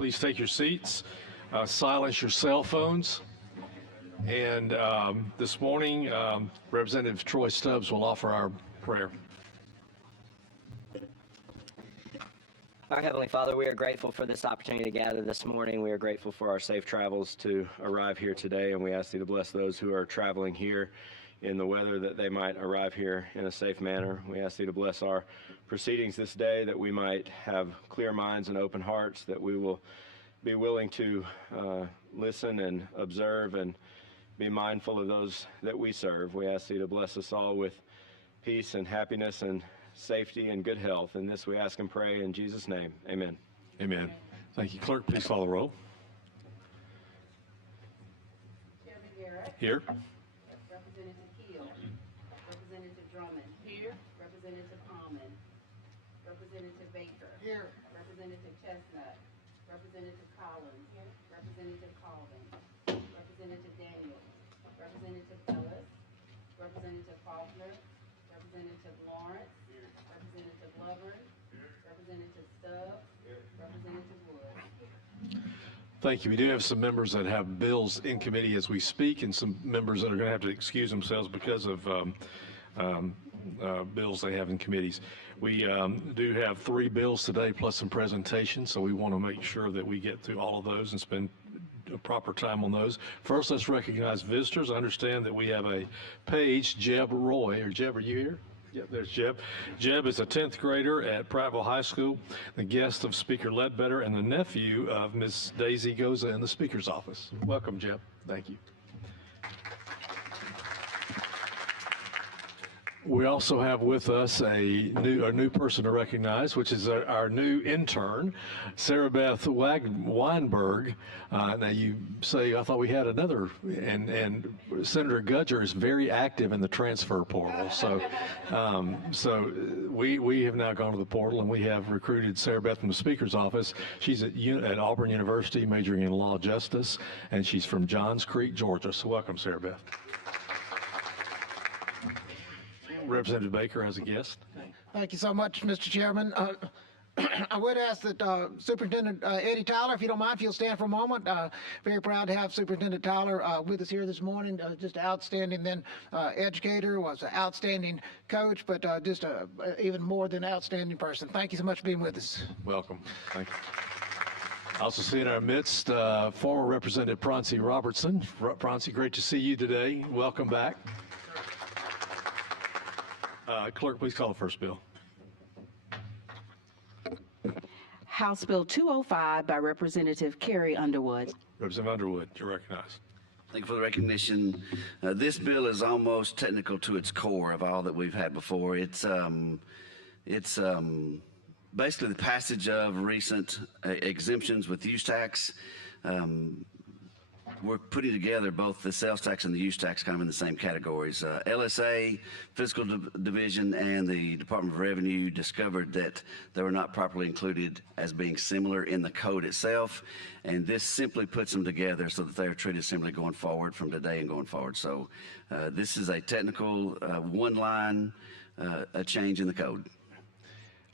Please take your seats, silence your cell phones, and this morning, Representative Troy Stubbs will offer our prayer. Our Heavenly Father, we are grateful for this opportunity to gather this morning. We are grateful for our safe travels to arrive here today, and we ask you to bless those who are traveling here in the weather, that they might arrive here in a safe manner. We ask you to bless our proceedings this day, that we might have clear minds and open hearts, that we will be willing to listen and observe and be mindful of those that we serve. We ask you to bless us all with peace and happiness and safety and good health. And this we ask and pray in Jesus' name. Amen. Amen. Thank you. Clerk, please call the roll. Chairman Garrett. Here. Representative Keel. Representative Drummond. Here. Representative Almond. Representative Baker. Here. Representative Chestnut. Representative Collins. Here. Representative Colvin. Representative Daniels. Representative Ellis. Representative Faulkner. Representative Lawrence. Representative Lovern. Representative Stubbs. Representative Wood. Thank you. We do have some members that have bills in committee as we speak, and some members that are going to have to excuse themselves because of bills they have in committees. We do have 3 bills today plus some presentations, so we want to make sure that we get through all of those and spend proper time on those. First, let's recognize visitors. I understand that we have a page, Jeb Roy. Or Jeb, are you here? Yep, there's Jeb. Jeb is a 10th grader at Prattville High School, the guest of Speaker Ledbetter, and the nephew of Miss Daisy Goza in the Speaker's office. Welcome, Jeb. Thank you. We also have with us a new person to recognize, which is our new intern, Sarah Beth Weinberg. Now you say, I thought we had another, and Senator Gudger is very active in the transfer portal. So, we have now gone to the portal, and we have recruited Sarah Beth from the Speaker's office. She's at Auburn University, majoring in law justice, and she's from Johns Creek, Georgia. So welcome, Sarah Beth. Representative Baker has a guest. Thank you so much, Mr. Chairman. I would ask that Superintendent Eddie Tyler, if you don't mind, if you'll stand for a moment. Very proud to have Superintendent Tyler with us here this morning. Just outstanding educator, was an outstanding coach, but just even more than outstanding person. Thank you so much for being with us. Welcome. Thank you. Also see in our midst former Representative Proncy Robertson. Proncy, great to see you today. Welcome back. Clerk, please call the first bill. House Bill 205 by Representative Carrie Underwood. Representative Underwood, you're recognized. Thank you for the recognition. This bill is almost technical to its core of all that we've had before. It's basically the passage of recent exemptions with use tax. We're putting together both the sales tax and the use tax kind of in the same categories. LSA, Fiscal Division, and the Department of Revenue discovered that they were not properly included as being similar in the code itself, and this simply puts them together so that they are treated similarly going forward from today and going forward. So this is a technical one-line a change in the code.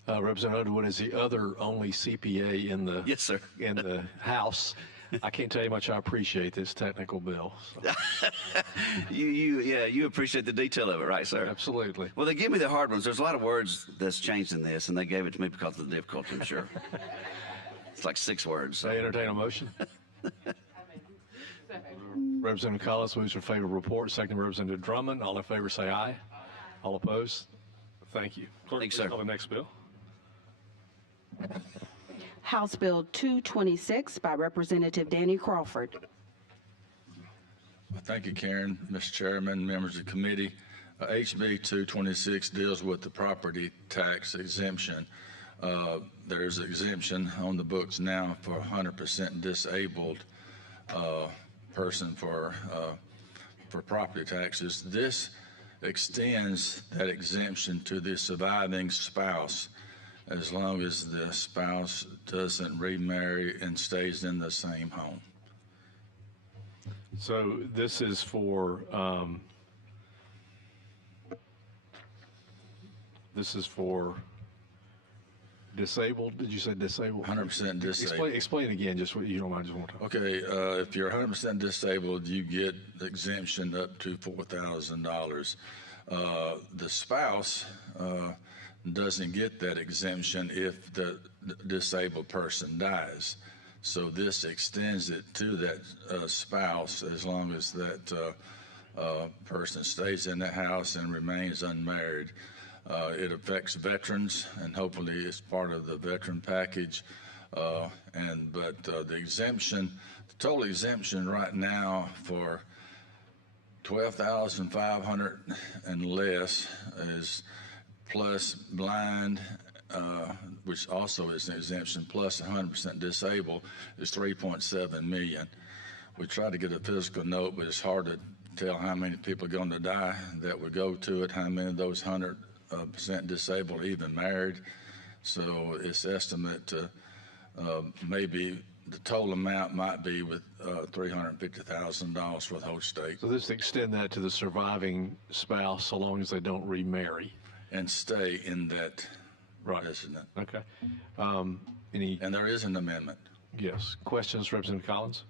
Representative Underwood is the only CPA in the Yes, sir. in the House. I can't tell you how much I appreciate this technical bill. So. You appreciate the detail of it, right, sir? Absolutely. Well, they give me the hard ones. There's a lot of words that's changed in this, and they gave it to me because of the difficulty, I'm sure. It's like 6 words. So. I entertain a motion. Representative Collins moves in favor of report. Second, Representative Drummond. All in favor say aye. All opposed? Thank you. Clerk, Thanks, please sir. call the next bill. House Bill 226 by Representative Danny Crawford. Thank you, Karen, Mr. Chairman, members of the committee. HB 226 deals with the property tax exemption. There's exemption on the books now for 100% disabled person for property taxes. This extends that exemption to the surviving spouse, as long as the spouse doesn't remarry and stays in the same home. So this is for disabled, did you say disabled? 100% disabled. Explain again, just what you don't mind, just one time. Okay, if you're 100% disabled, you get exemption up to $4,000. The spouse doesn't get that exemption if the disabled person dies. So this extends it to that spouse as long as that person stays in the house and remains unmarried. It affects veterans, and hopefully it's part of the veteran package. But the exemption, the total exemption right now for 12,500 and less is plus blind, which also is an exemption, plus 100% disabled is 3.7 million. We try to get a physical note, but it's hard to tell how many people are going to die that would go to it, how many of those 100% disabled are even married. So it's estimate to maybe the total amount might be with $350,000 for the whole state So this extend that to the surviving spouse so long as they don't remarry. and stay in that Right. resident. Okay. Any, And there is an amendment. yes, questions, Representative Collins?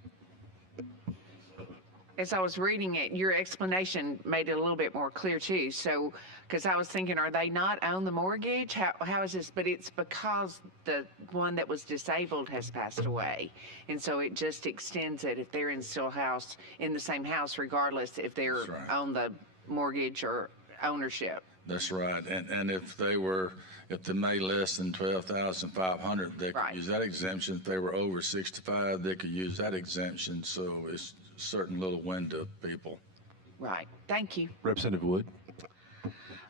As I was reading it, your explanation made it a little bit more clear too. So, because I was thinking, are they not on the mortgage? How is this? But it's because the one that was disabled has passed away. And so it just extends it if they're in the same house, regardless if they're That's right. on the mortgage or ownership. That's right. And if they made less than 12,500, they could Right. use that exemption. If they were over 65, they could use that exemption. So it's a certain little window of people. Right. Thank you. Representative Wood?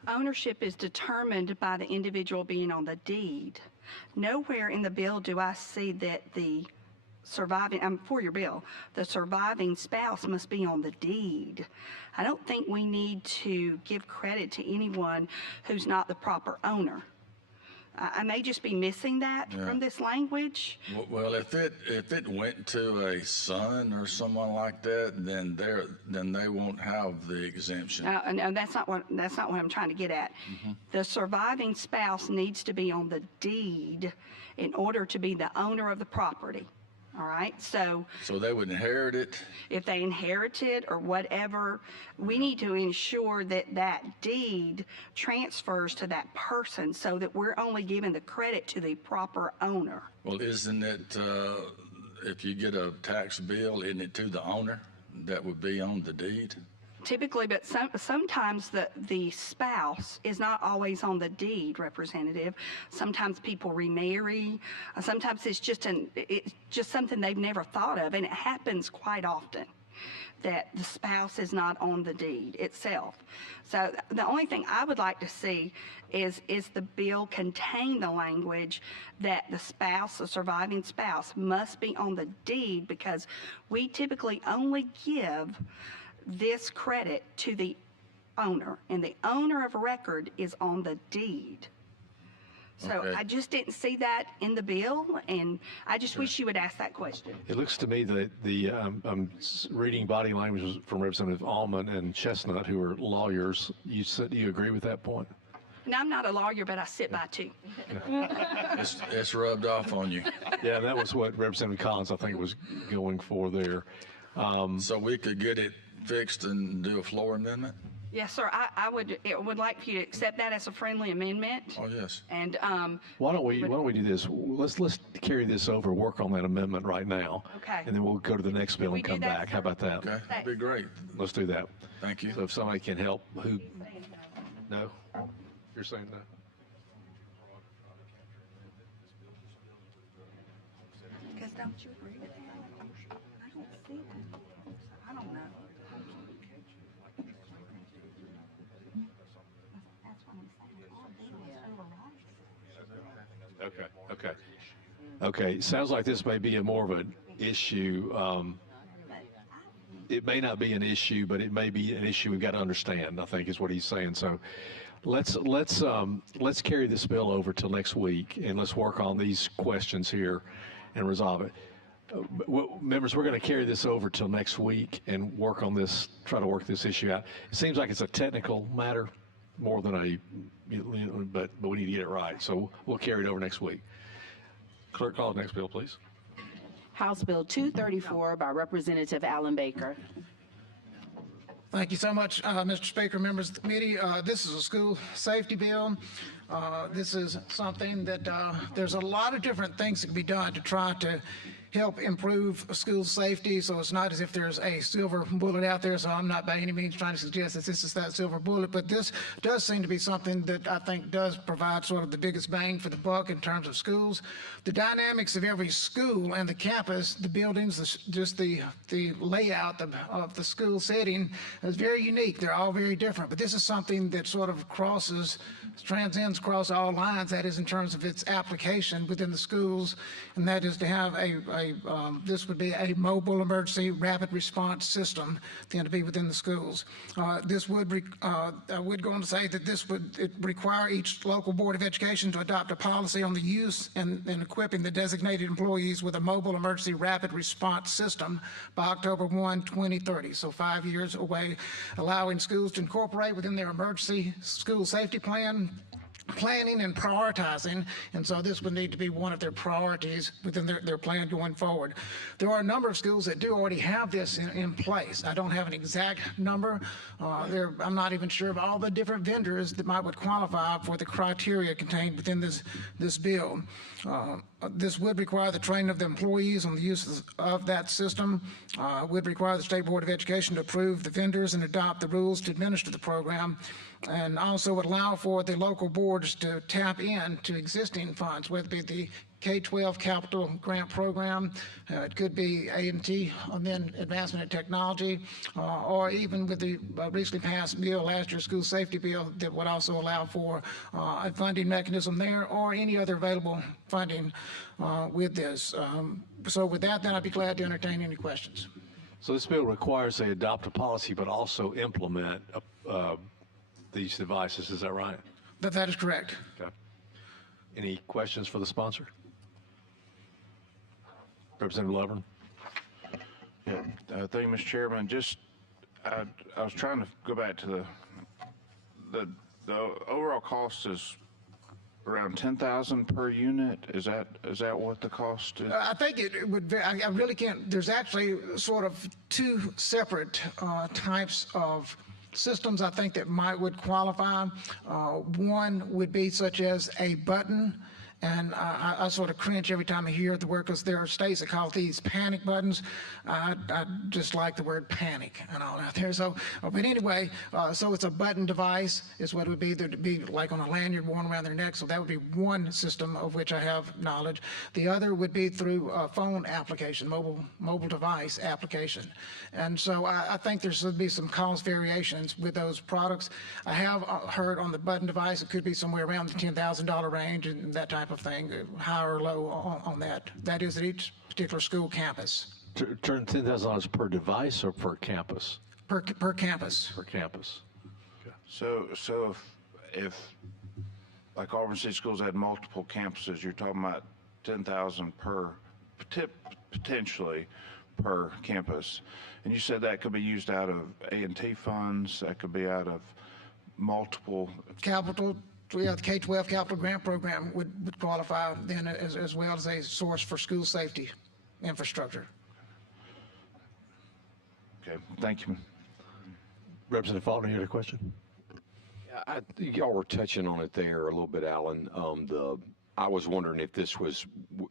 Ownership is determined by the individual being on the deed. Nowhere in the bill do I see that the surviving, for your bill, the surviving spouse must be on the deed. I don't think we need to give credit to anyone who's not the proper owner. I may just be missing that from this language. Well, if it went to a son or someone like that, then they won't have the exemption. No, that's not what I'm trying to get at. The surviving spouse needs to be on the deed in order to be the owner of the property. All right, so So they would inherit it. if they inherited or whatever, we need to ensure that that deed transfers to that person so that we're only giving the credit to the proper owner. Well, isn't it, if you get a tax bill, isn't it to the owner that would be on the deed? Typically, but sometimes the spouse is not always on the deed, Representative. Sometimes people remarry. Sometimes it's just something they've never thought of, and it happens quite often that the spouse is not on the deed itself. So the only thing I would like to see is the bill contain the language that the spouse, the surviving spouse, must be on the deed, because we typically only give this credit to the owner, and the owner of record is on the deed. So Okay. I just didn't see that in the bill, and I just wish you would ask that question. It looks to me that I'm reading body language from Representative Almond and Chestnut, who are lawyers. You said you agree with that point? Now, I'm not a lawyer, but I sit by too. It's rubbed off on you. Yeah, that was what Representative Collins, I think, was going for there. So we could get it fixed and do a floor amendment? Yes, sir. I would like for you to accept that as a friendly amendment. Oh, yes. And, Why don't we do this? Let's carry this over, work on that amendment right now. Okay. And then we'll go to the next bill we and do come that, back. How sir? about that? Okay, that'd be great. Let's do that. Thank you. So if somebody can help, who? No? You're saying no? because don't you agree with that? I don't see that. I don't know. That's what I'm saying. Okay. Sounds like this may be more of an issue. It may not be an issue, but it may be an issue we've got to understand, I think is what he's saying. So let's carry this bill over till next week, and let's work on these questions here and resolve it. Members, we're going to carry this over till next week and work on this, try to work this issue out. It seems like it's a technical matter. more than but we need to get it right. So we'll carry it over next week. Clerk, call the next bill, please. House Bill 234 by Representative Alan Baker. Thank you so much, Mr. Speaker, members of the committee. This is a school safety bill. This is something that there's a lot of different things that can be done to try to help improve school safety. So it's not as if there's a silver bullet out there. So I'm not by any means trying to suggest that this is that silver bullet, but this does seem to be something that I think does provide sort of the biggest bang for the buck in terms of schools. The dynamics of every school and the campus, the buildings, just the layout of the school setting is very unique. They're all very different, but this is something that sort of transcends across all lines. That is in terms of its application within the schools, and that is to have this would be a mobile emergency rapid response system then to be within the schools. This would I would go on to say that this would require each local board of education to adopt a policy on the use and equipping the designated employees with a mobile emergency rapid response system by October 1, 2030. So 5 years away, allowing schools to incorporate within their emergency school safety planning and prioritizing, and so this would need to be one of their priorities within their plan going forward. There are a number of schools that do already have this in place. I don't have an exact number. I'm not even sure of all the different vendors that would qualify for the criteria contained within this bill. This would require the training of the employees on the use of that system, would require the State Board of Education to approve the vendors and adopt the rules to administer the program, and also would allow for the local boards to tap into existing funds, whether it be the K-12 Capital Grant Program, it could be A&T, and then Advancement in Technology, or even with the recently passed bill, last year's school safety bill, that would also allow for a funding mechanism there, or any other available funding with this. So with that, then I'd be glad to entertain any questions. So this bill requires they adopt a policy, but also implement these devices. Is that right? That is correct. Okay. Any questions for the sponsor? Representative Lovern. Yeah, thank you, Mr. Chairman. Just, I was trying to go back to the overall cost is around 10,000 per unit. Is that what the cost is? I think it would. I really can't. There's actually sort of two separate types of systems I think that would qualify. One would be such as a button. And I sort of cringe every time I hear the word, because there are states that call these panic buttons. I just like the word panic and all out there. So, but anyway, so it's a button device is what it would be. There'd be like on a lanyard worn around their neck. So that would be one system of which I have knowledge. The other would be through a phone application, mobile device application. And so I think there should be some cost variations with those products. I have heard on the button device, it could be somewhere around the $10,000 range and that type of thing, high or low on that. That is at each particular school campus. Turn $10,000 per device or per campus? Per campus. Per campus. Okay. So if like Auburn City Schools had multiple campuses, you're talking about 10,000 potentially per campus, and you said that could be used out of A&T funds. That could be out of multiple capital. The K-12 Capital Grant Program would qualify then as well as a source for school safety infrastructure. Okay, thank you. Representative Faulkner, you had a question? Y'all were touching on it there a little bit, Alan. I was wondering if this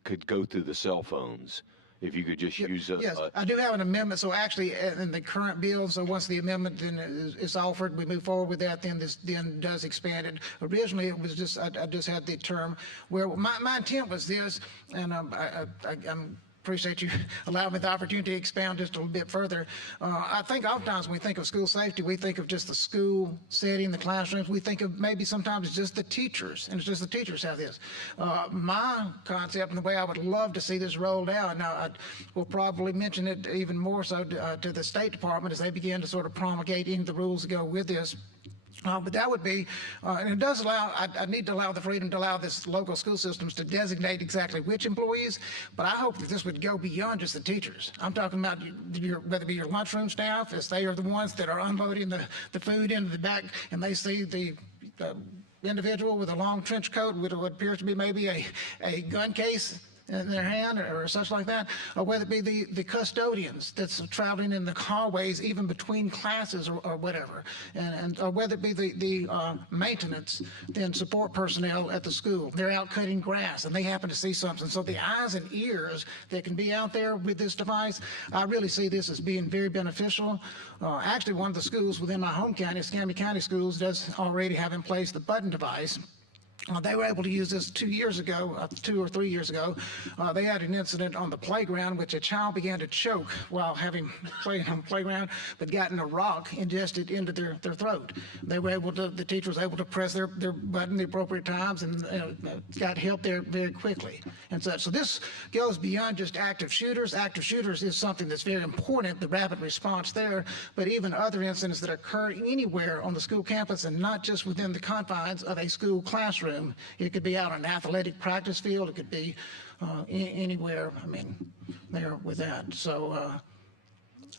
could go through the cell phones. If you could just use yes, I do have an amendment. So actually, in the current bill, so once the amendment then is offered, we move forward with that. Then this then does expand it. Originally, it was just I just had the term where my intent was this, and I'm appreciate you allowing me the opportunity to expound just a little bit further. I think oftentimes when we think of school safety, we think of just the school setting, the classrooms. We think of maybe sometimes it's just the teachers, and it's just the teachers have this. My concept and the way I would love to see this rolled out, now I will probably mention it even more so to the State Department as they begin to sort of promulgate any of the rules that go with this. But that would be, and it does allow, I need to allow the freedom to allow this local school systems to designate exactly which employees, but I hope that this would go beyond just the teachers. I'm talking about whether it be your lunchroom staff, as they are the ones that are unloading the food into the back, and they see the individual with a long trench coat with what appears to be maybe a gun case in their hand or such like that, or whether it be the custodians that's traveling in the hallways even between classes or whatever, and or whether it be the maintenance, then support personnel at the school. They're out cutting grass and they happen to see something. So the eyes and ears that can be out there with this device, I really see this as being very beneficial. Actually, one of the schools within my home county, Montgomery County Schools, does already have in place the button device. They were able to use this 2 years ago, 2 or 3 years ago. They had an incident on the playground which a child began to choke while having played on the playground, but gotten a rock ingested into their throat. They were able to, the teacher was able to press their button the appropriate times and got help there very quickly and such. So this goes beyond just active shooters. Active shooters is something that's very important, the rapid response there, but even other incidents that occur anywhere on the school campus and not just within the confines of a school classroom. It could be out on an athletic practice field. It could be anywhere. I mean, there with that. So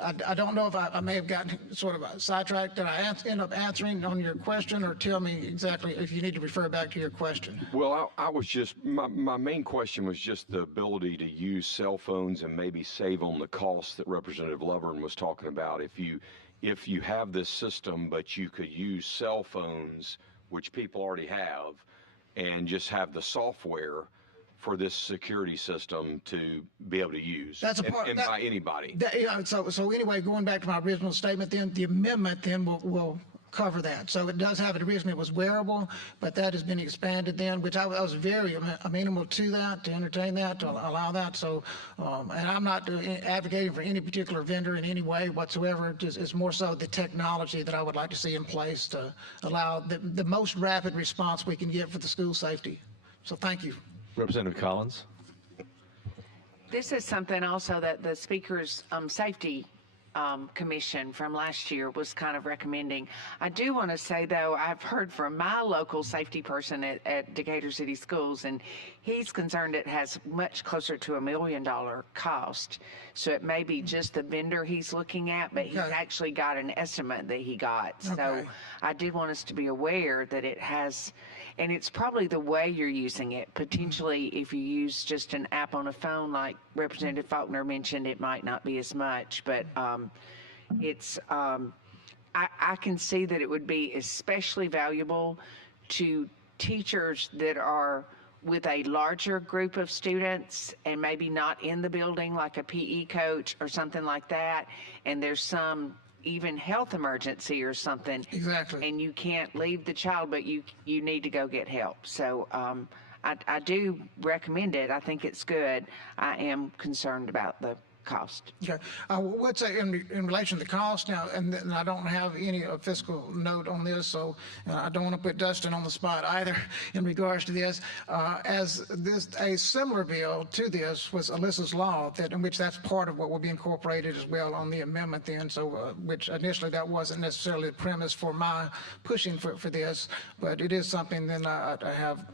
I don't know if I may have gotten sort of sidetracked. Did I end up answering on your question, or tell me exactly if you need to refer back to your question? Well, I was just, my main question was just the ability to use cell phones and maybe save on the costs that Representative Lovern was talking about. If you have this system, but you could use cell phones, which people already have, and just have the software for this security system to be able to use. That's a part and by anybody. So anyway, going back to my original statement, then the amendment then will cover that. So it does have it originally, it was wearable, but that has been expanded then, which I was very amenable to that, to entertain that, to allow that. So, and I'm not advocating for any particular vendor in any way whatsoever. It's more so the technology that I would like to see in place to allow the most rapid response we can get for the school safety. So thank you. Representative Collins. This is something also that the Speaker's Safety Commission from last year was kind of recommending. I do want to say, though, I've heard from my local safety person at Decatur City Schools, and he's concerned it has much closer to $1 million cost. So it may be just the vendor he's looking at, but he's actually got an estimate that he got. So I did want us to be aware that it has, and it's probably the way you're using it. Potentially, if you use just an app on a phone, like Representative Faulkner mentioned, it might not be as much, but it's, I can see that it would be especially valuable to teachers that are with a larger group of students and maybe not in the building, like a PE coach or something like that, and there's some even health emergency or something. Exactly. And you can't leave the child, but you need to go get help. So I do recommend it. I think it's good. I am concerned about the cost. Okay. I would say in relation to the cost now, and I don't have any fiscal note on this, so I don't want to put Dustin on the spot either in regards to this. As this, a similar bill to this was Alyssa's Law, that in which that's part of what will be incorporated as well on the amendment then. So, which initially that wasn't necessarily the premise for my pushing for this, but it is something that I have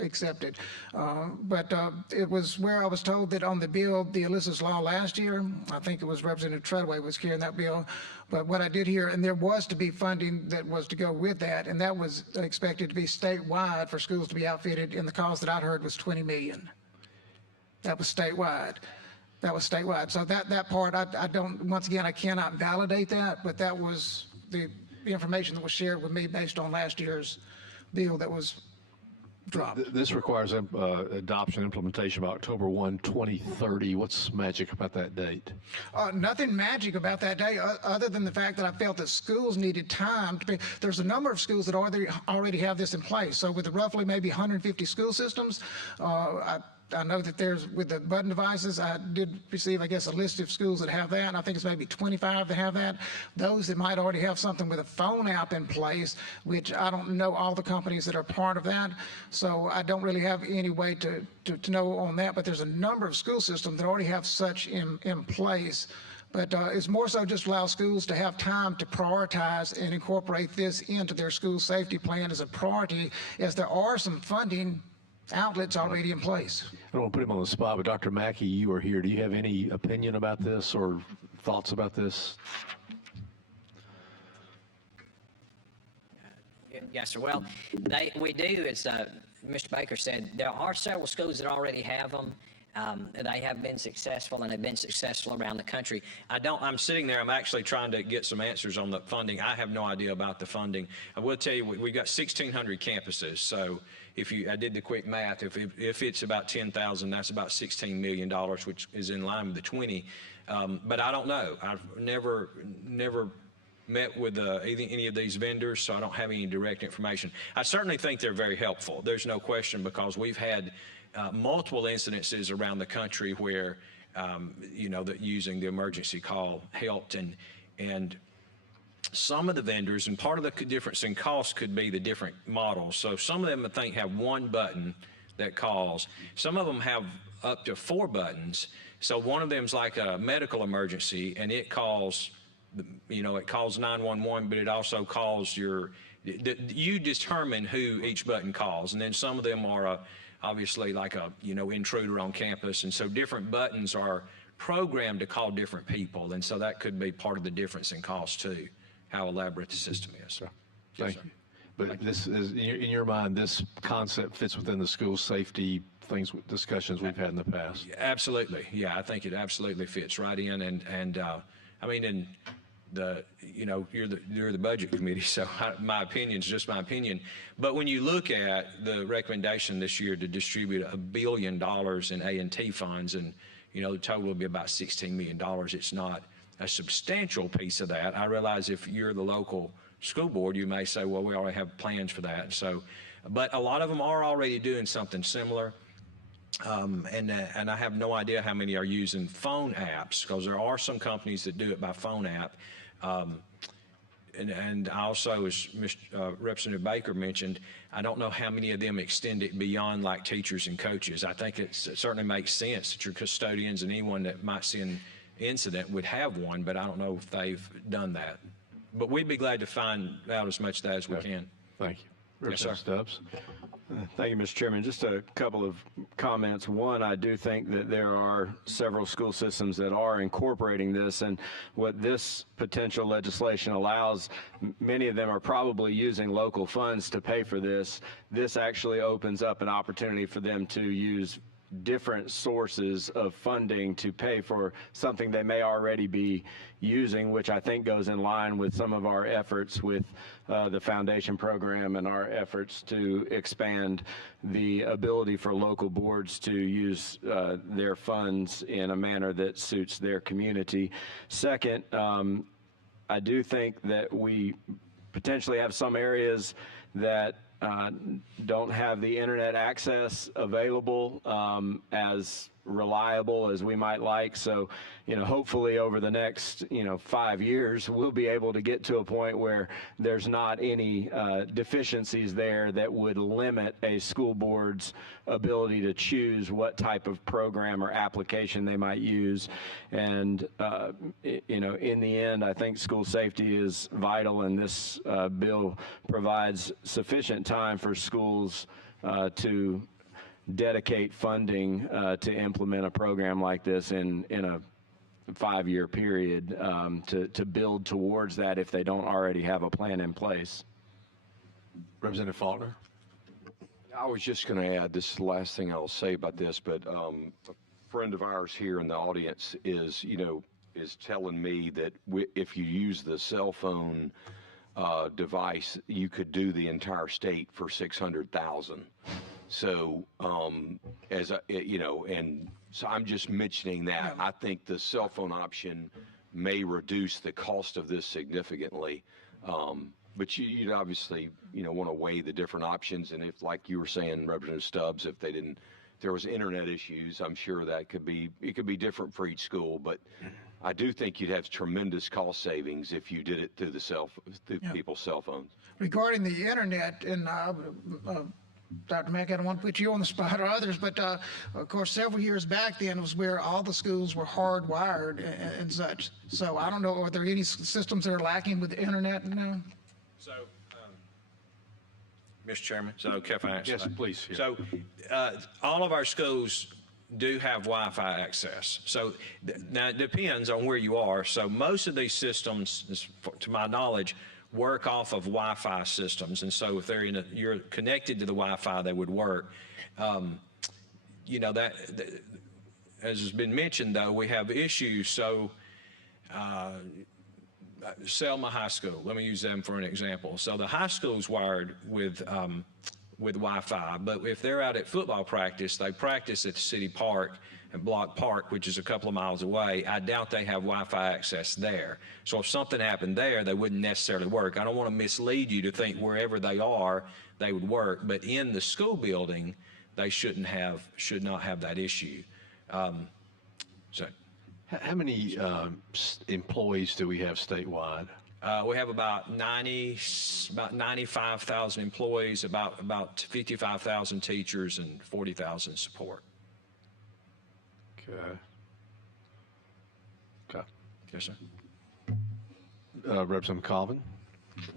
accepted. But it was where I was told that on the bill, the Alyssa's Law last year, I think it was Representative Treadway was carrying that bill, but what I did hear, and there was to be funding that was to go with that, and that was expected to be statewide for schools to be outfitted, and the cost that I'd heard was $20 million. That was statewide. That was statewide. So that part, I don't, once again, I cannot validate that, but that was the information that was shared with me based on last year's bill that was dropped. This requires adoption and implementation by October 1, 2030. What's magic about that date? Nothing magic about that day other than the fact that I felt that schools needed time. There's a number of schools that already have this in place. So with the roughly maybe 150 school systems, I know that there's, with the button devices, I did receive, I guess, a list of schools that have that, and I think it's maybe 25 that have that. Those that might already have something with a phone app in place, which I don't know all the companies that are part of that, so I don't really have any way to know on that, but there's a number of school systems that already have such in place. But it's more so just allow schools to have time to prioritize and incorporate this into their school safety plan as a priority, as there are some funding outlets already in place. I don't want to put him on the spot, but Dr. Mackey, you are here. Do you have any opinion about this or thoughts about this? Yes, sir. Well, we do, as Mr. Baker said, there are several schools that already have them. They have been successful, and have been successful around the country. I'm sitting there, I'm actually trying to get some answers on the funding. I have no idea about the funding. I will tell you, we've got 1,600 campuses, so I did the quick math, if it's about 10,000, that's about $16 million, which is in line with the 20. But I don't know. I've never met with any of these vendors, so I don't have any direct information. I certainly think they're very helpful. There's no question, because we've had multiple incidences around the country where, that using the emergency call helped, and some of the vendors, and part of the difference in cost could be the different models. So some of them, I think, have one button that calls. Some of them have up to 4 buttons. So one of them's like a medical emergency, and it calls, it calls 911, but it also calls you determine who each button calls. And then some of them are obviously like a, intruder on campus. And so different buttons are programmed to call different people. And so that could be part of the difference in cost too, how elaborate the system is. Thank you. But this is, in your mind, this concept fits within the school safety discussions we've had in the past? Absolutely. Yeah, I think it absolutely fits right in. And I mean, in you're the budget committee, so my opinion is just my opinion. But when you look at the recommendation this year to distribute $1 billion in A&T funds, and the total will be about $16 million, it's not a substantial piece of that. I realize if you're the local school board, you may say, well, we already have plans for that. So, but a lot of them are already doing something similar. And I have no idea how many are using phone apps, because there are some companies that do it by phone app. And also, as Representative Baker mentioned, I don't know how many of them extend it beyond like teachers and coaches. I think it certainly makes sense that your custodians and anyone that might see an incident would have one, but I don't know if they've done that. But we'd be glad to find out as much of that as we can. Thank you. Yes, sir. Representative Stubbs. Thank you, Mr. Chairman. Just a couple of comments. One, I do think that there are several school systems that are incorporating this, and what this potential legislation allows, many of them are probably using local funds to pay for this. This actually opens up an opportunity for them to use different sources of funding to pay for something they may already be using, which I think goes in line with some of our efforts with the foundation program and our efforts to expand the ability for local boards to use their funds in a manner that suits their community. Second, I do think that we potentially have some areas that don't have the internet access available as reliable as we might like. So, hopefully over the next, 5 years, we'll be able to get to a point where there's not any deficiencies there that would limit a school board's ability to choose what type of program or application they might use. And, in the end, I think school safety is vital, and this bill provides sufficient time for schools to dedicate funding to implement a program like this in a 5-year period to build towards that if they don't already have a plan in place. Representative Faulkner. I was just going to add, this is the last thing I'll say about this, but a friend of ours here in the audience is telling me that if you use the cell phone device, you could do the entire state for $600,000. So, so I'm just mentioning that. I think the cell phone option may reduce the cost of this significantly. But you'd obviously, want to weigh the different options. And if, like you were saying, Representative Stubbs, if there was internet issues, I'm sure it could be different for each school. But I do think you'd have tremendous cost savings if you did it through people's cell phones. Regarding the internet, and Dr. Mack, I don't want to put you on the spot or others, but of course, several years back then was where all the schools were hardwired and such. So I don't know, are there any systems that are lacking with the internet now? So, Mr. Chairman, is that okay if I answer Yes, that? please. Yeah. So, all of our schools do have Wi-Fi access. So now it depends on where you are. So most of these systems, to my knowledge, work off of Wi-Fi systems. And so if you're connected to the Wi-Fi, they would work. You know, as has been mentioned, though, we have issues. So Selma High School, let me use them for an example. So the high school's wired with Wi-Fi, but if they're out at football practice, they practice at the city park at Block Park, which is a couple of miles away. I doubt they have Wi-Fi access there. So if something happened there, they wouldn't necessarily work. I don't want to mislead you to think wherever they are, they would work. But in the school building, they should not have that issue. So. How many employees do we have statewide? We have about 95,000 employees, about 55,000 teachers, and 40,000 support. Okay. Okay. Yes, sir. Representative Colvin.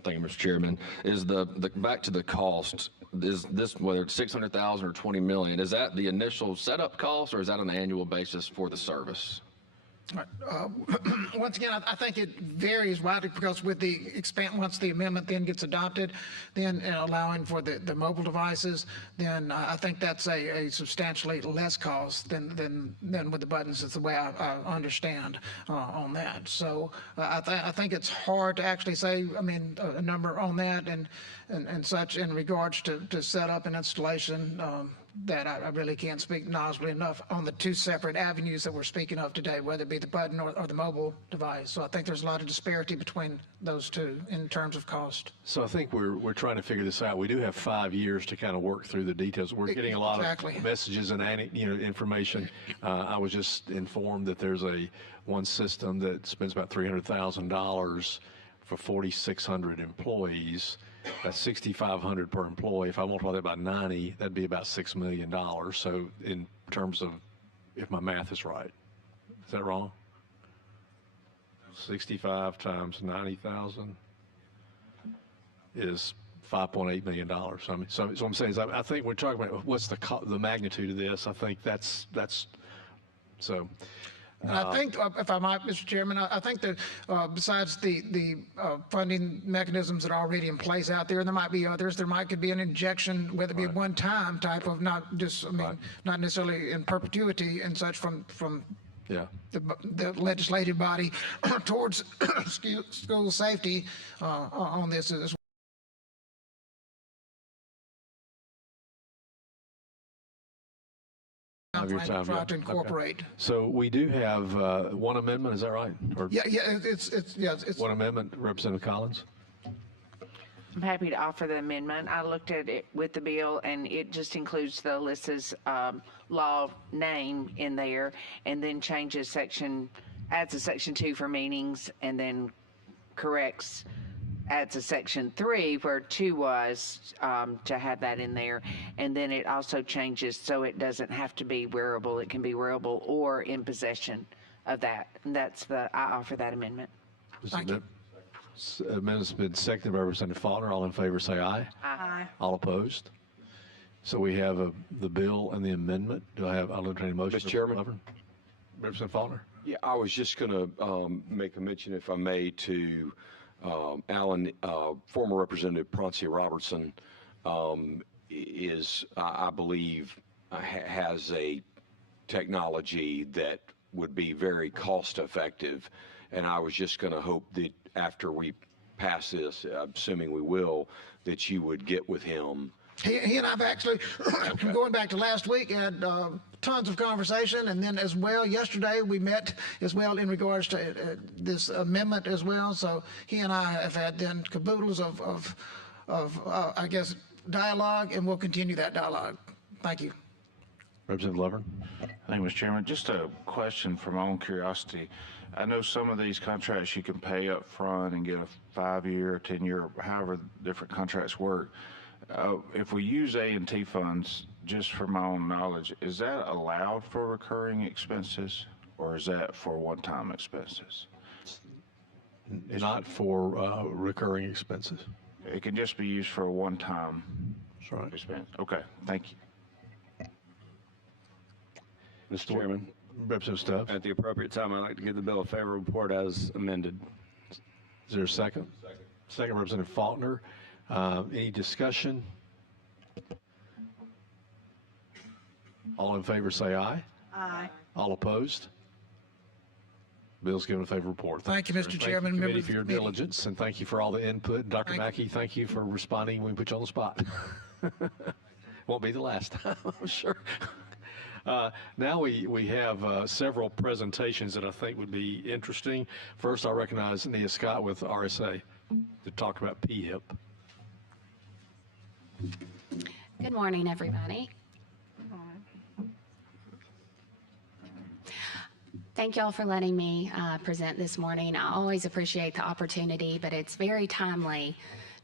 Thank you, Mr. Chairman. Is the back to the cost, is this, whether it's 600,000 or 20 million, is that the initial setup cost, or is that on an annual basis for the service? Once again, I think it varies widely because with the once the amendment then gets adopted, then allowing for the mobile devices, then I think that's a substantially less cost than with the buttons. Is the way I understand on that. So I think it's hard to actually say, I mean, a number on that and such in regards to setup and installation. That I really can't speak knowledgeably enough on the two separate avenues that we're speaking of today, whether it be the button or the mobile device. So I think there's a lot of disparity between those two in terms of cost. So I think we're trying to figure this out. We do have 5 years to kind of work through the details. We're getting a lot of messages and information. I was just informed that there's one system that spends about $300,000 for 4,600 employees. That's $6,500 per employee. If I multiply that by 90, that'd be about $6 million. So in terms of, if my math is right, is that wrong? 65 times 90,000 is $5.8 million. So what I'm saying is, I think we're talking about what's the magnitude of this. I think that's so. I think, if I might, Mr. Chairman, I think that besides the funding mechanisms that are already in place out there, there might be others. There could be an injection, whether it be a one-time type of, not just, not necessarily in perpetuity and such from the legislative body towards school safety on this as well. To incorporate. Okay. So we do have one amendment, is that right? Or it's one amendment, Representative Collins. I'm happy to offer the amendment. I looked at it with the bill, and it just includes the Alyssa's law name in there, and then changes adds a section 2 for meetings, and then adds a section 3 where 2 was to have that in there, and then it also changes so it doesn't have to be wearable. It can be wearable or in possession of that. And I offer that amendment. Thank you. Amendment's been seconded by Representative Faulkner. All in favor say aye. Aye. All opposed? So we have the bill and the amendment. I'll entertain a motion. Mr. Chairman. Representative Faulkner. Yeah, I was just going to make a mention, if I may, to Alan, former Representative Proncy Robertson I believe, has a technology that would be very cost effective. And I was just going to hope that after we pass this, assuming we will, that you would get with him. He and I've actually, going back to last week, had tons of conversation, and then as well, yesterday we met as well in regards to this amendment as well. So he and I have had then caboodles of I guess, dialogue, and we'll continue that dialogue. Thank you. Representative Lovern. Thank you, Mr. Chairman. Just a question for my own curiosity. I know some of these contracts you can pay up front and get a 5-year, 10-year, however different contracts work. If we use A&T funds, just for my own knowledge, is that allowed for recurring expenses, or is that for one-time expenses? Not for recurring expenses. It can just be used for a one-time expense. Okay, thank you. Mr. Chairman, Representative Stubbs. at the appropriate time, I'd like to give the bill a favorable report as amended. Is there a second? Second, Representative Faulkner. Any discussion? All in favor say aye. Aye. All opposed? Bill's given a favorable report. Thank you, sir. Mr. Thank Chairman, you, committee, members of for your the committee. diligence, and thank you for all the input. Dr. Mackey, thank you for responding when we put you on the spot. Won't be the last time, I'm sure. Now we have several presentations that I think would be interesting. First, I'll recognize Neah Scott with RSA to talk about PEEHIP. Good morning, everybody. Thank y'all for letting me present this morning. I always appreciate the opportunity, but it's very timely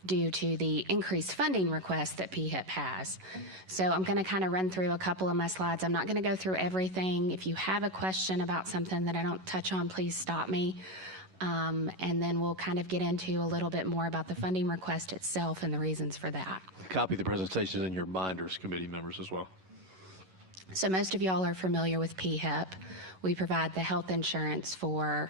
due to the increased funding request that PEEHIP has. So I'm going to kind of run through a couple of my slides. I'm not going to go through everything. If you have a question about something that I don't touch on, please stop me. And then we'll kind of get into a little bit more about the funding request itself and the reasons for that. Copy of the presentation in your binders, committee members, as well. So most of y'all are familiar with PEEHIP. We provide the health insurance for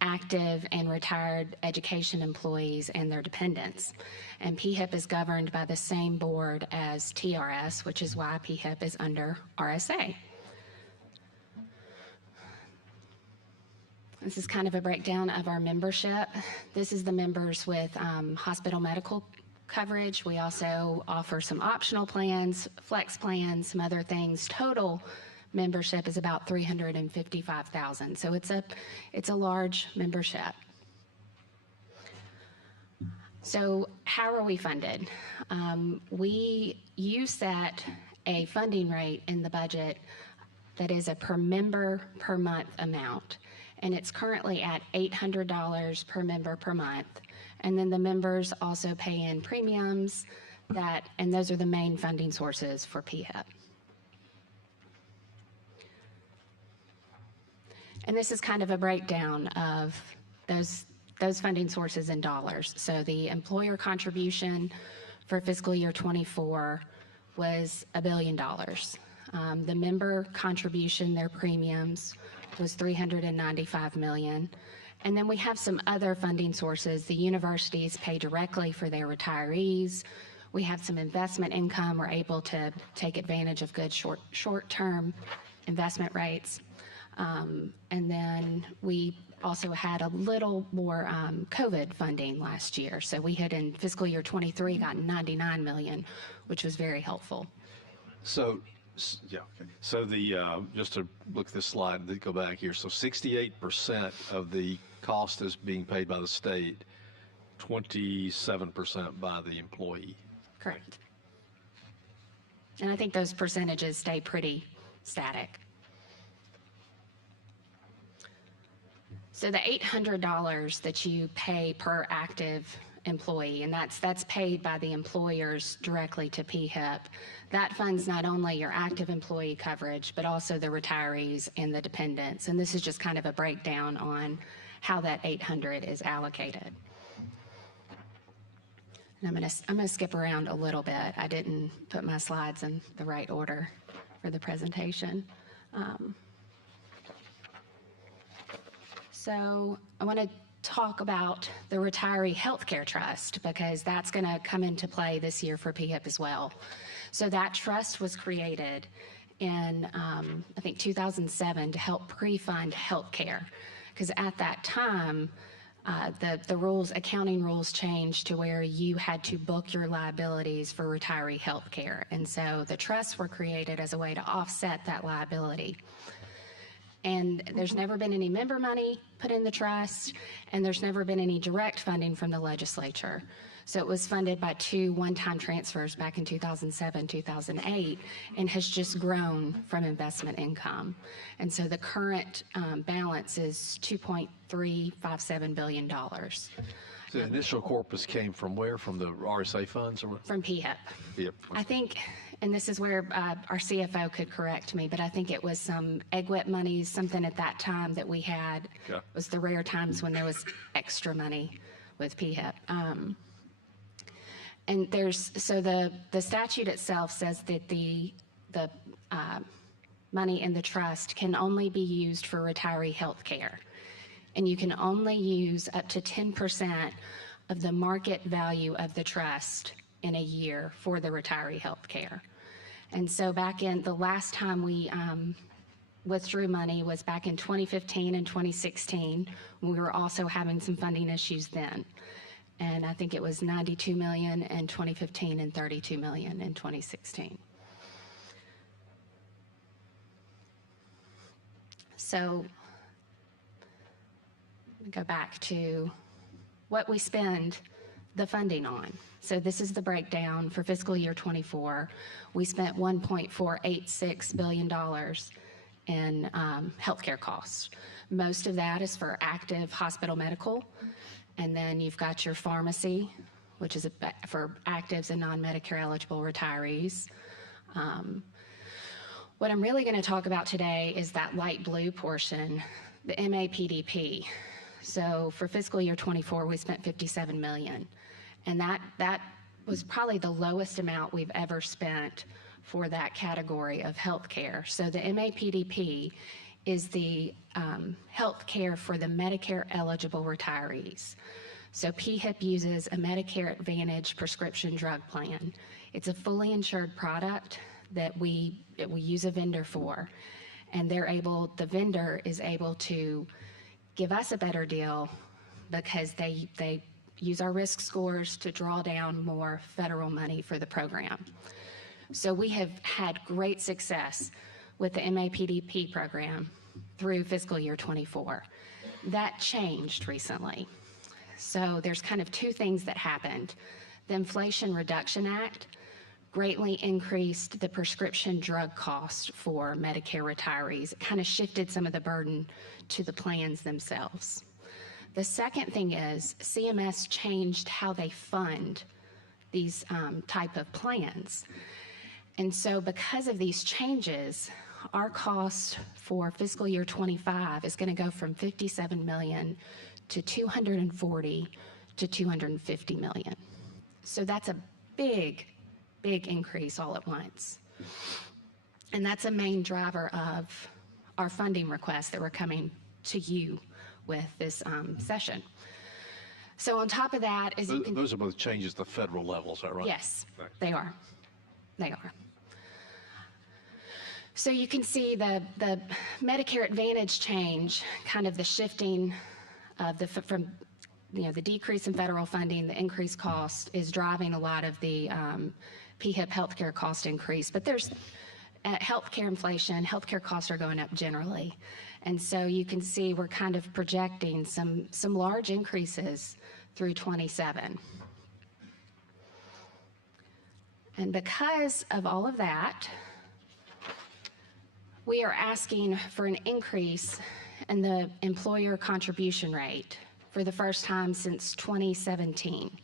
active and retired education employees and their dependents. And PEEHIP is governed by the same board as TRS, which is why PEEHIP is under RSA. This is kind of a breakdown of our membership. This is the members with hospital medical coverage. We also offer some optional plans, flex plans, some other things. Total membership is about 355,000. So it's a large membership. So how are we funded? You set a funding rate in the budget that is a per member per month amount. And it's currently at $800 per member per month. And then the members also pay in premiums and those are the main funding sources for PEEHIP. And this is kind of a breakdown of those funding sources in dollars. So the employer contribution for fiscal year 24 was $1 billion. The member contribution, their premiums, was $395 million. And then we have some other funding sources. The universities pay directly for their retirees. We have some investment income. We're able to take advantage of good short-term investment rates. And then we also had a little more COVID funding last year. So we had in fiscal year 23 gotten $99 million, which was very helpful. So, yeah, okay. So just to look at this slide, go back here. So 68% of the cost is being paid by the state, 27% by the employee. Correct. And I think those percentages stay pretty static. So the $800 that you pay per active employee, and that's paid by the employers directly to PEEHIP, that funds not only your active employee coverage, but also the retirees and the dependents. And this is just kind of a breakdown on how that $800 is allocated. And I'm gonna skip around a little bit. I didn't put my slides in the right order for the presentation. So I want to talk about the Retiree Healthcare Trust because that's going to come into play this year for PEEHIP as well. So that trust was created in, I think, 2007 to help pre-fund healthcare because at that time, the accounting rules changed to where you had to book your liabilities for retiree healthcare. And so the trusts were created as a way to offset that liability. And there's never been any member money put in the trust, and there's never been any direct funding from the legislature. So it was funded by 2 one-time transfers back in 2007, 2008, and has just grown from investment income. And so the current balance is $2.357 billion. So the initial corpus came from where? From the RSA funds? Or From PEEHIP. PEEHIP. I think, and this is where our CFO could correct me, but I think it was some EGWIP monies, something at that time that we had. Okay. Was the rare times when there was extra money with PEEHIP. And so the statute itself says that the money in the trust can only be used for retiree health care. And you can only use up to 10% of the market value of the trust in a year for the retiree health care. And so back in the last time we withdrew money was back in 2015 and 2016. We were also having some funding issues then. And I think it was 92 million in 2015 and 32 million in 2016. So let me go back to what we spend the funding on. So this is the breakdown for fiscal year 24. We spent $1.486 billion in healthcare costs. Most of that is for active hospital medical. And then you've got your pharmacy, which is for actives and non-Medicare eligible retirees. What I'm really going to talk about today is that light blue portion, the MAPDP. So for fiscal year 24, we spent $57 million. And that was probably the lowest amount we've ever spent for that category of health care. So the MAPDP is the health care for the Medicare eligible retirees. So PEEHIP uses a Medicare Advantage prescription drug plan. It's a fully insured product that we use a vendor for, and the vendor is able to give us a better deal because they use our risk scores to draw down more federal money for the program. So we have had great success with the MAPDP program through fiscal year 24. That changed recently. So there's kind of two things that happened. The Inflation Reduction Act greatly increased the prescription drug cost for Medicare retirees. It kind of shifted some of the burden to the plans themselves. The second thing is CMS changed how they fund these type of plans. And so because of these changes, our cost for fiscal year 25 is going to go from 57 million to 240 to 250 million. So that's a big increase all at once. And that's a main driver of our funding request that we're coming to you with this session. So on top of that, as you can... Those are both changes to federal level, is that right? Yes, they are. They are. So you can see the Medicare Advantage change, kind of the shifting of the decrease in federal funding, the increased cost is driving a lot of the PEEHIP healthcare cost increase. But there's healthcare inflation, healthcare costs are going up generally. And so you can see we're kind of projecting some large increases through 27. And because of all of that, we are asking for an increase in the employer contribution rate for the first time since 2017.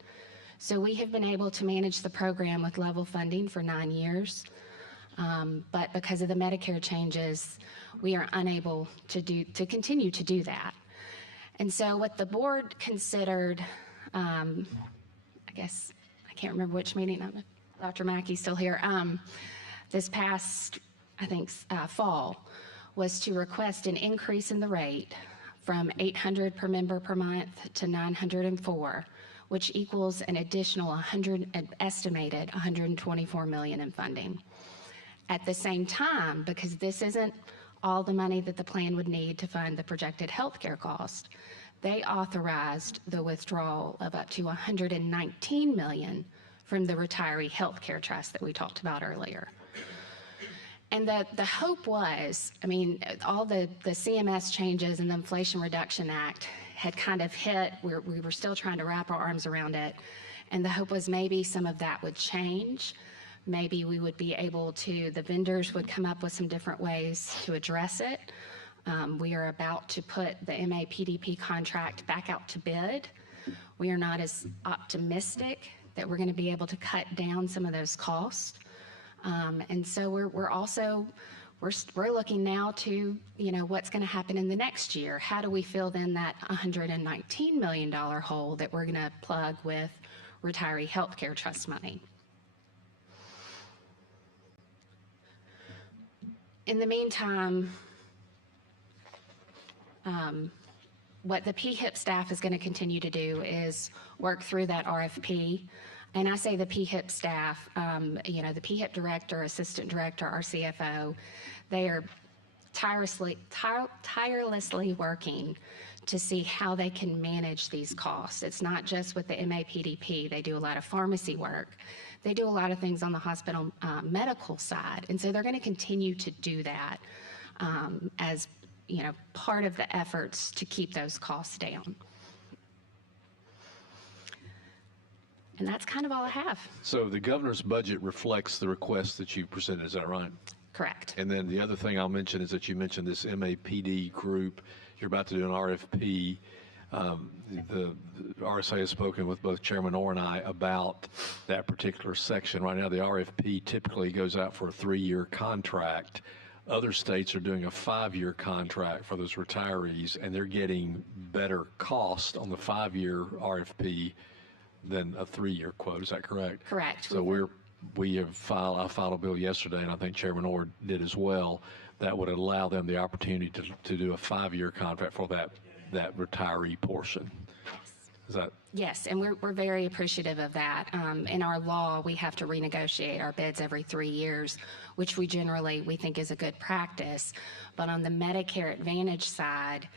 So we have been able to manage the program with level funding for 9 years, but because of the Medicare changes, we are unable to continue to do that. And so what the board considered, I guess, I can't remember which meeting, Dr. Mackey's still here, this past, I think, fall, was to request an increase in the rate from $800 per member per month to $904, which equals an additional estimated $124 million in funding. At the same time, because this isn't all the money that the plan would need to fund the projected healthcare cost, they authorized the withdrawal of up to $119 million from the retiree healthcare trust that we talked about earlier. And the hope was, I mean, all the CMS changes and the Inflation Reduction Act had kind of hit, we were still trying to wrap our arms around it, and the hope was maybe some of that would change. Maybe we would be able to, the vendors would come up with some different ways to address it. We are about to put the MAPDP contract back out to bid. We are not as optimistic that we're going to be able to cut down some of those costs. And so we're also looking now to, what's going to happen in the next year. How do we fill in that $119 million hole that we're going to plug with retiree healthcare trust money? In the meantime, what the PEEHIP staff is going to continue to do is work through that RFP. And I say the PEEHIP staff, the PEEHIP director, assistant director, our CFO, they are tirelessly working to see how they can manage these costs. It's not just with the MAPDP. They do a lot of pharmacy work. They do a lot of things on the hospital medical side. And so they're going to continue to do that as part of the efforts to keep those costs down. And that's kind of all I have. So the governor's budget reflects the request that you presented, is that right? Correct. And then the other thing I'll mention is that you mentioned this MAPD group. You're about to do an RFP. The RSA has spoken with both Chairman Orr and I about that particular section. Right now, the RFP typically goes out for a 3-year contract. Other states are doing a 5-year contract for those retirees, and they're getting better cost on the 5-year RFP than a 3-year quote. Is that correct? Correct. So I filed a bill yesterday, and I think Chairman Orr did as well, that would allow them the opportunity to do a 5-year contract for that retiree portion. Is that? Yes, and we're very appreciative of that. In our law, we have to renegotiate our bids every 3 years, which we think is a good practice. But on the Medicare Advantage side,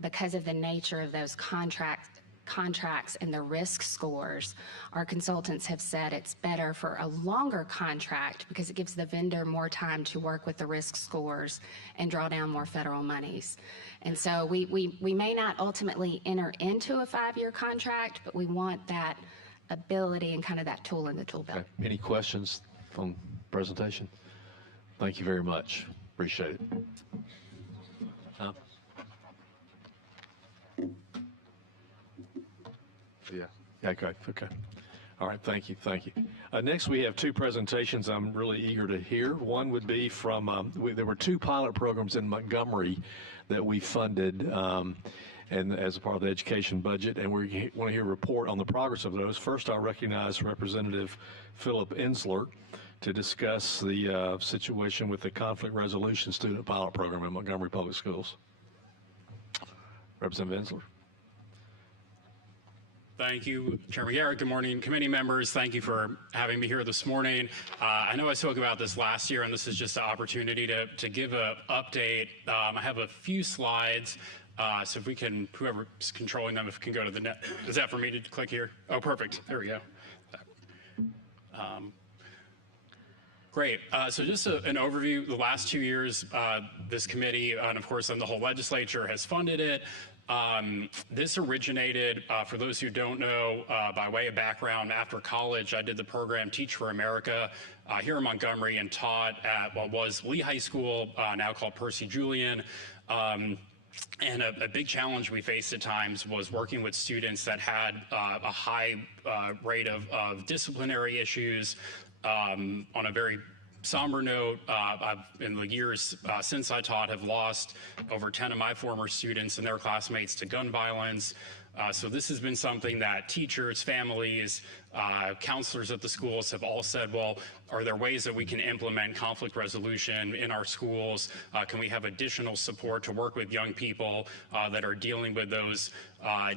because of the nature of those contracts and the risk scores, our consultants have said it's better for a longer contract because it gives the vendor more time to work with the risk scores and draw down more federal monies. And so we may not ultimately enter into a 5-year contract, but we want that ability and kind of that tool in the tool belt. Okay. Any questions from presentation? Thank you very much. Appreciate it. Yeah. Okay. All right. Thank you. Next, we have 2 presentations I'm really eager to hear. One would be from, there were 2 pilot programs in Montgomery that we funded and as a part of the education budget, and we want to hear a report on the progress of those. First, I'll recognize Representative Philip Ensler to discuss the situation with the conflict resolution student pilot program in Montgomery Public Schools. Representative Ensler. Thank you, Chairman Garrett. Good morning, committee members. Thank you for having me here this morning. I know I spoke about this last year, and this is just an opportunity to give an update. I have a few slides, so if we can, whoever's controlling them, if we can go to the net. Is that for me to click here? Oh, perfect. There we go. Great. So just an overview. The last 2 years, this committee, and of course, then the whole legislature has funded it. This originated, for those who don't know, by way of background, after college, I did the program Teach for America here in Montgomery and taught at what was Lee High School, now called Percy Julian. And a big challenge we faced at times was working with students that had a high rate of disciplinary issues. On a very somber note, I've, in the years since I taught, have lost over 10 of my former students and their classmates to gun violence. So this has been something that teachers, families, counselors at the schools have all said, well, are there ways that we can implement conflict resolution in our schools? Can we have additional support to work with young people that are dealing with those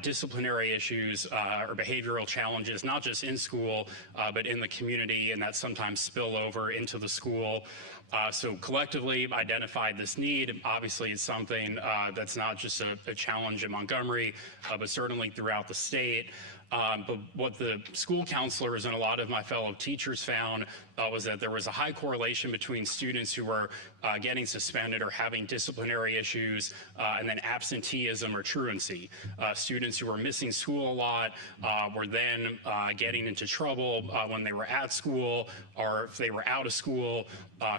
disciplinary issues or behavioral challenges, not just in school, but in the community, and that sometimes spill over into the school. So collectively identified this need. Obviously, it's something that's not just a challenge in Montgomery, but certainly throughout the state. But what the school counselors and a lot of my fellow teachers found was that there was a high correlation between students who were getting suspended or having disciplinary issues and then absenteeism or truancy. Students who were missing school a lot were then getting into trouble when they were at school, or if they were out of school.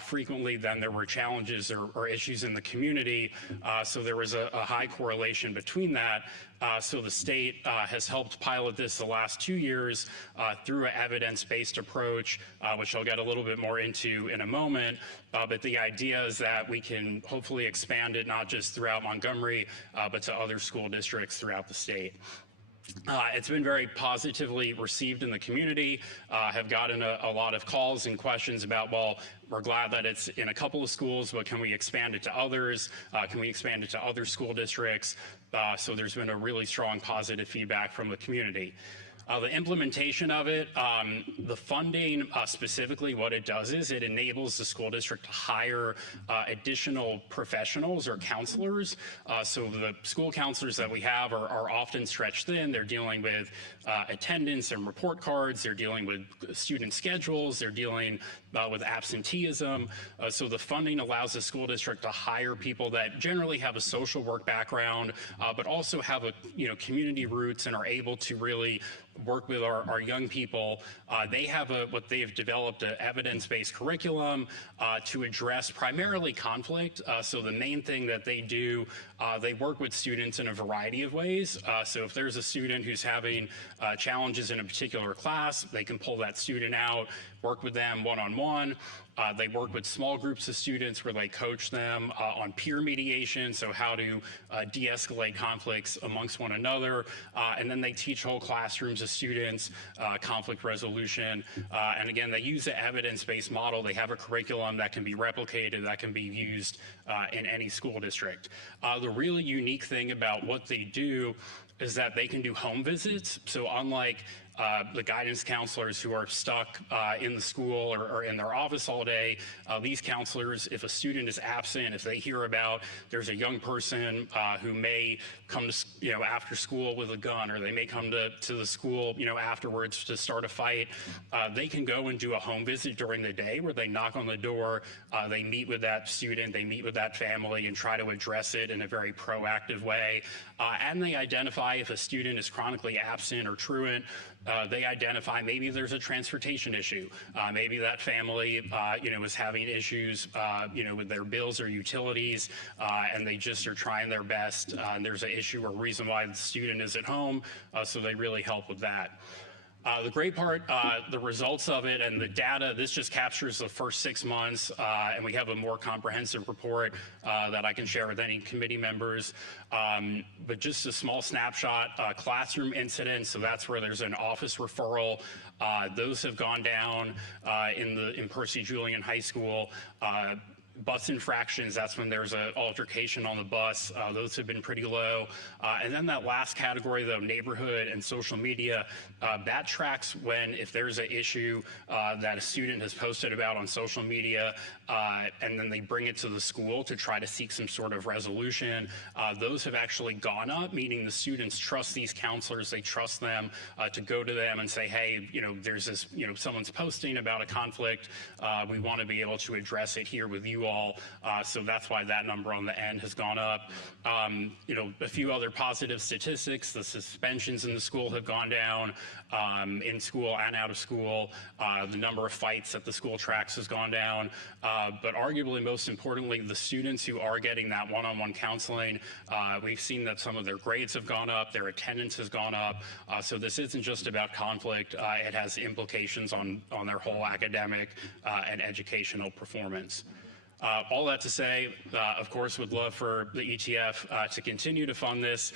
Frequently, then there were challenges or issues in the community. So there was a high correlation between that. So the state has helped pilot this the last 2 years through an evidence-based approach, which I'll get a little bit more into in a moment. But the idea is that we can hopefully expand it not just throughout Montgomery, but to other school districts throughout the state. It's been very positively received in the community. Have gotten a lot of calls and questions about, well, we're glad that it's in a couple of schools, but can we expand it to others? Can we expand it to other school districts? So there's been a really strong positive feedback from the community. The implementation of it, the funding specifically, what it does is it enables the school district to hire additional professionals or counselors. So the school counselors that we have are often stretched thin. They're dealing with attendance and report cards. They're dealing with student schedules. They're dealing with absenteeism. So the funding allows the school district to hire people that generally have a social work background, but also have community roots and are able to really work with our young people. They have what they've developed an evidence-based curriculum to address primarily conflict. So the main thing that they do, they work with students in a variety of ways. So if there's a student who's having challenges in a particular class, they can pull that student out, work with them one-on-one. They work with small groups of students where they coach them on peer mediation, so how to de-escalate conflicts amongst one another. And then they teach whole classrooms of students conflict resolution. And again, they use the evidence-based model. They have a curriculum that can be replicated, that can be used in any school district. The really unique thing about what they do is that they can do home visits. So unlike the guidance counselors who are stuck in the school or in their office all day, these counselors, if a student is absent, if they hear about there's a young person who may come to after school with a gun, or they may come to the school afterwards to start a fight, they can go and do a home visit during the day where they knock on the door, they meet with that student, they meet with that family and try to address it in a very proactive way. And they identify if a student is chronically absent or truant. They identify maybe there's a transportation issue. Maybe that family, is having issues, with their bills or utilities, and they just are trying their best. And there's an issue or reason why the student is at home, so they really help with that. The great part, the results of it and the data, this just captures the first 6 months, and we have a more comprehensive report that I can share with any committee members. But just a small snapshot, classroom incidents, so that's where there's an office referral. Those have gone down in Percy Julian High School. Bus infractions, that's when there's an altercation on the bus. Those have been pretty low. And then that last category, though, neighborhood and social media, that tracks if there's an issue that a student has posted about on social media, and then they bring it to the school to try to seek some sort of resolution. Those have actually gone up, meaning the students trust these counselors. They trust them to go to them and say, hey, there's this, someone's posting about a conflict. We want to be able to address it here with you all. So that's why that number on the end has gone up. A few other positive statistics. The suspensions in the school have gone down, in school and out of school. The number of fights that the school tracks has gone down. But arguably, most importantly, the students who are getting that one-on-one counseling, we've seen that some of their grades have gone up, their attendance has gone up. So this isn't just about conflict. It has implications on their whole academic and educational performance. All that to say, of course, would love for the ETF to continue to fund this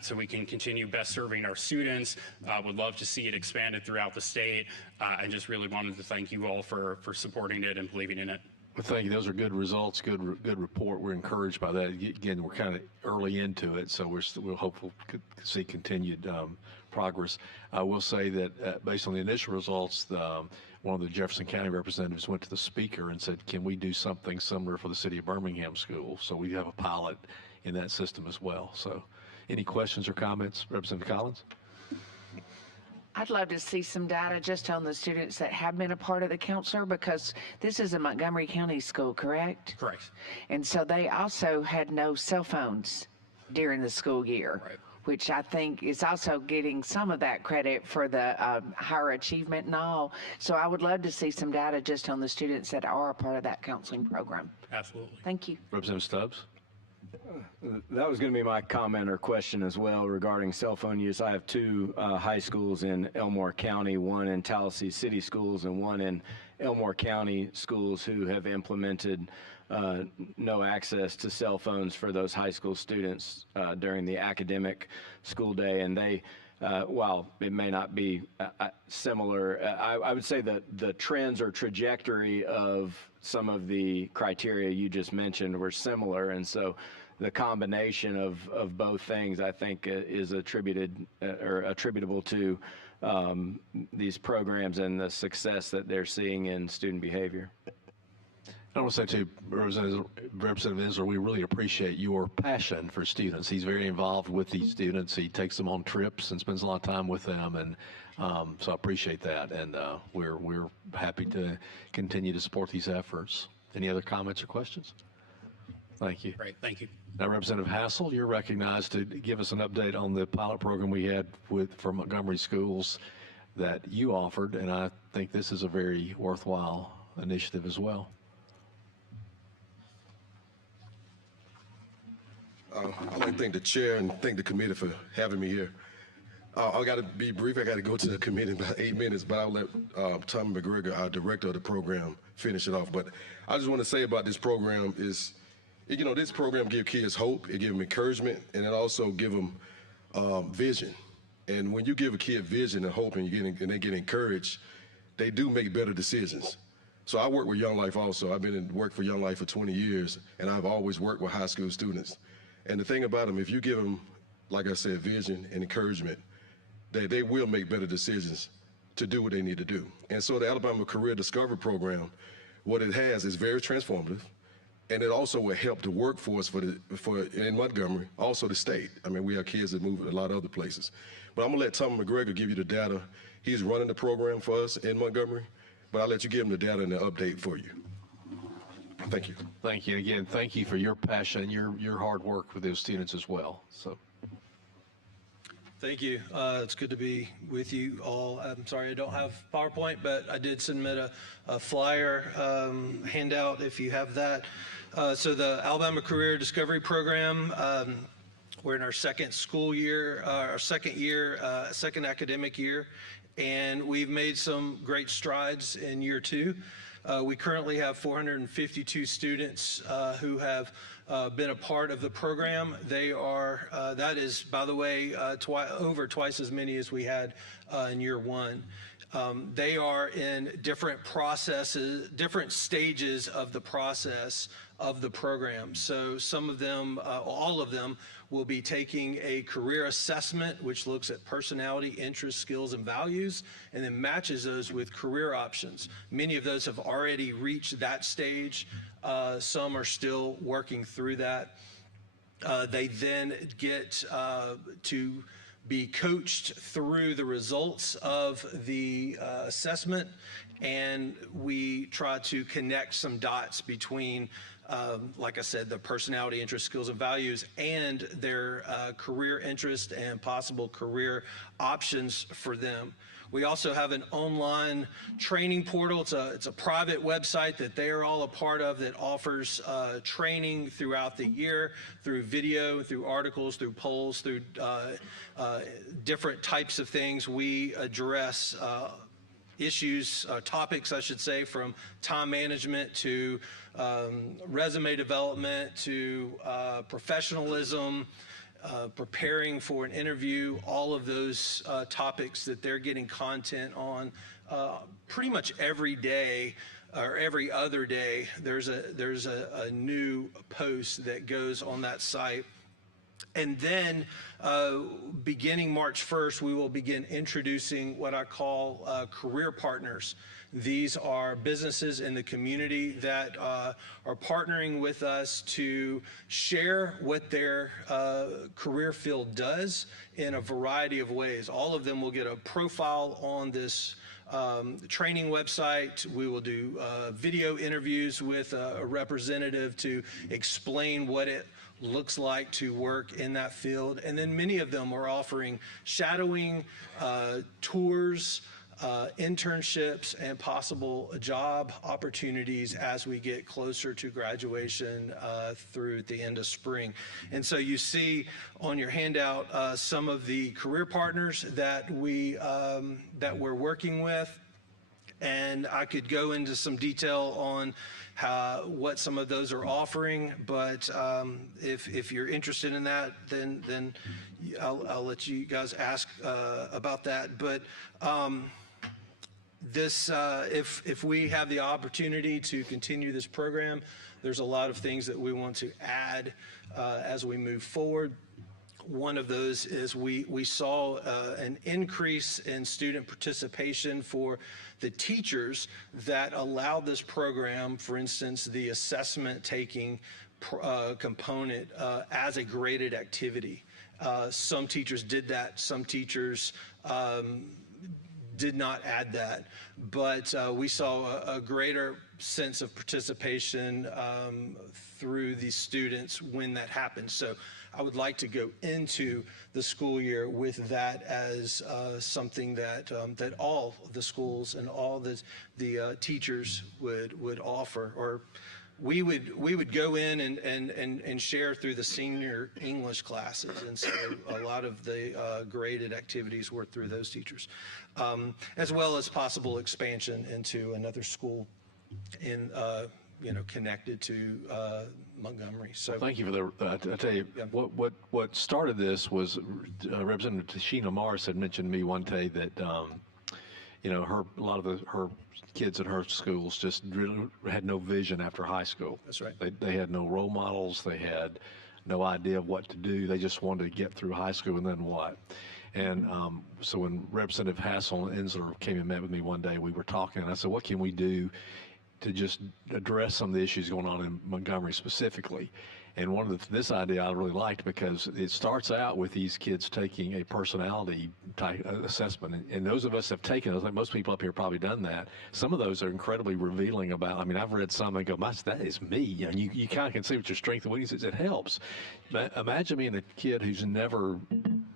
so we can continue best serving our students. Would love to see it expanded throughout the state, and just really wanted to thank you all for supporting it and believing in it. Well, thank you. Those are good results, good report. We're encouraged by that. Again, we're kind of early into it, so we're hopeful to see continued progress. I will say that based on the initial results, one of the Jefferson County representatives went to the speaker and said, can we do something similar for the city of Birmingham schools? So we have a pilot in that system as well. So any questions or comments, Representative Collins? I'd love to see some data just on the students that have been a part of the counselor, because this is a Montgomery County school, correct? Correct. And so they also had no cell phones during the school year. Right. Which I think is also getting some of that credit for the higher achievement and all. So I would love to see some data just on the students that are a part of that counseling program. Absolutely. Thank you. Representative Stubbs? That was going to be my comment or question as well regarding cell phone use. I have two high schools in Elmore County, one in Tallahassee City Schools and one in Elmore County Schools, who have implemented no access to cell phones for those high school students during the academic school day. And they, while it may not be similar, I would say that the trends or trajectory of some of the criteria you just mentioned were similar. And so the combination of both things, I think, is attributed or attributable to these programs and the success that they're seeing in student behavior. I want to say to Representative Ensler, we really appreciate your passion for students. He's very involved with these students. He takes them on trips and spends a lot of time with them, and so I appreciate that. And we're happy to continue to support these efforts. Any other comments or questions? Thank you. Great, thank you. Now, Representative Hassell, you're recognized to give us an update on the pilot program we had for Montgomery schools that you offered, and I think this is a very worthwhile initiative as well. I'd like to thank the chair and thank the committee for having me here. I got to be brief. I got to go to the committee in about 8 minutes, but I'll let Tom McGregor, our director of the program, finish it off. But I just want to say about this program is, you know, this program gives kids hope, it gives them encouragement, and it also gives them vision. And when you give a kid vision and hope and they get encouraged, they do make better decisions. So I work with Young Life also. I've been in work for Young Life for 20 years, and I've always worked with high school students. And the thing about them, if you give them, like I said, vision and encouragement, they will make better decisions to do what they need to do. And so the Alabama Career Discovery Program, what it has is very transformative, and it also will help the workforce in Montgomery, also the state. I mean, we have kids that move a lot of other places. But I'm gonna let Tom McGregor give you the data. He's running the program for us in Montgomery, but I'll let you give him the data and the update for you. Thank you. Thank you. Again, thank you for your passion, your hard work with those students as well. So. Thank you. It's good to be with you all. I'm sorry I don't have PowerPoint, but I did submit a flyer handout if you have that. So the Alabama Career Discovery Program, we're in our second school year, second academic year, and we've made some great strides in year two. We currently have 452 students who have been a part of the program. They are, that is, by the way, over twice as many as we had in year one. They are in different processes, different stages of the process of the program. So some of them, all of them, will be taking a career assessment, which looks at personality, interests, skills, and values, and then matches those with career options. Many of those have already reached that stage. Some are still working through that. They then get to be coached through the results of the assessment, and we try to connect some dots between like I said, the personality, interests, skills, and values, and their career interest and possible career options for them. We also have an online training portal. It's a private website that they are all a part of that offers training throughout the year through video, through articles, through polls, through different types of things. We address issues, topics, I should say, from time management to resume development to professionalism, preparing for an interview, all of those topics that they're getting content on pretty much every day or every other day. There's a new post that goes on that site. And then beginning March 1st, we will begin introducing what I call career partners. These are businesses in the community that are partnering with us to share what their career field does in a variety of ways. All of them will get a profile on this training website. We will do video interviews with a representative to explain what it looks like to work in that field. And then many of them are offering shadowing, tours, internships and possible job opportunities as we get closer to graduation through the end of spring. And so you see on your handout some of the career partners that that we're working with. And I could go into some detail on what some of those are offering, but if you're interested in that, then I'll let you guys ask about that. But if we have the opportunity to continue this program, there's a lot of things that we want to add as we move forward. One of those is we saw an increase in student participation for the teachers that allowed this program, for instance, the assessment taking component as a graded activity. Some teachers did that, some teachers did not add that, but we saw a greater sense of participation through the students when that happened. So I would like to go into the school year with that as something that that all the schools and all the teachers would offer, or we would go in and share through the senior English classes, and so a lot of the graded activities were through those teachers, as well as possible expansion into another school in connected to Montgomery. So thank you for that. I tell you, what started this was Representative Tashina Morris had mentioned to me one day that a lot of her kids at her schools just really had no vision after high school. That's right. They had no role models. They had no idea of what to do. They just wanted to get through high school and then what. And so when Representative Hassell and Ensler came and met with me one day, we were talking, and I said, what can we do to just address some of the issues going on in Montgomery specifically? And one of this idea I really liked, because it starts out with these kids taking a personality type assessment, and those of us have taken those. Like most people up here probably done that. Some of those are incredibly revealing about. I mean, I've read some and go, that is me. And you kind of can see what your strengths and weaknesses. It helps. But imagine being a kid who's never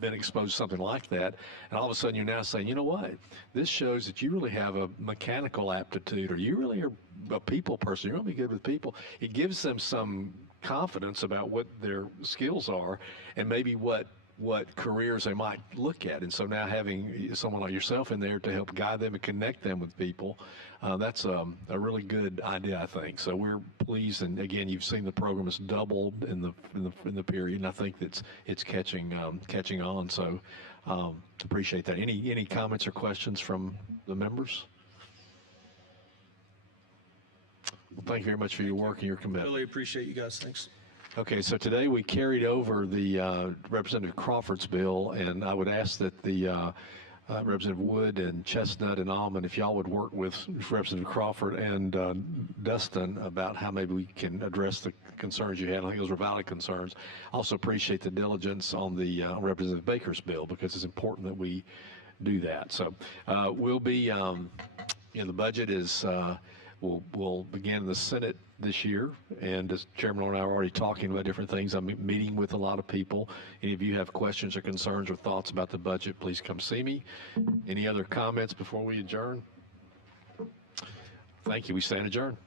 been exposed to something like that, and all of a sudden you're now saying, you know what? This shows that you really have a mechanical aptitude, or you really are a people person. You're going to be good with people. It gives them some confidence about what their skills are and maybe what careers they might look at. And so now having someone like yourself in there to help guide them and connect them with people, that's a really good idea, I think. So we're pleased, and again, you've seen the program has doubled in the period, and I think it's catching on. So appreciate that. Any comments or questions from the members? Well, thank you very much for your work and your commitment. Really appreciate you guys. Thanks. Okay, so today we carried over the Representative Crawford's bill, and I would ask that the Representative Wood and Chestnut and Almond, if y'all would work with Representative Crawford and Dustin about how maybe we can address the concerns you had. I think those were valid concerns. Also appreciate the diligence on the Representative Baker's bill, because it's important that we do that. So we'll be, the budget is, we'll begin in the Senate this year, and as Chairman and I are already talking about different things. I'm meeting with a lot of people. Any of you have questions or concerns or thoughts about the budget, please come see me. Any other comments before we adjourn? Thank you. We stand adjourned.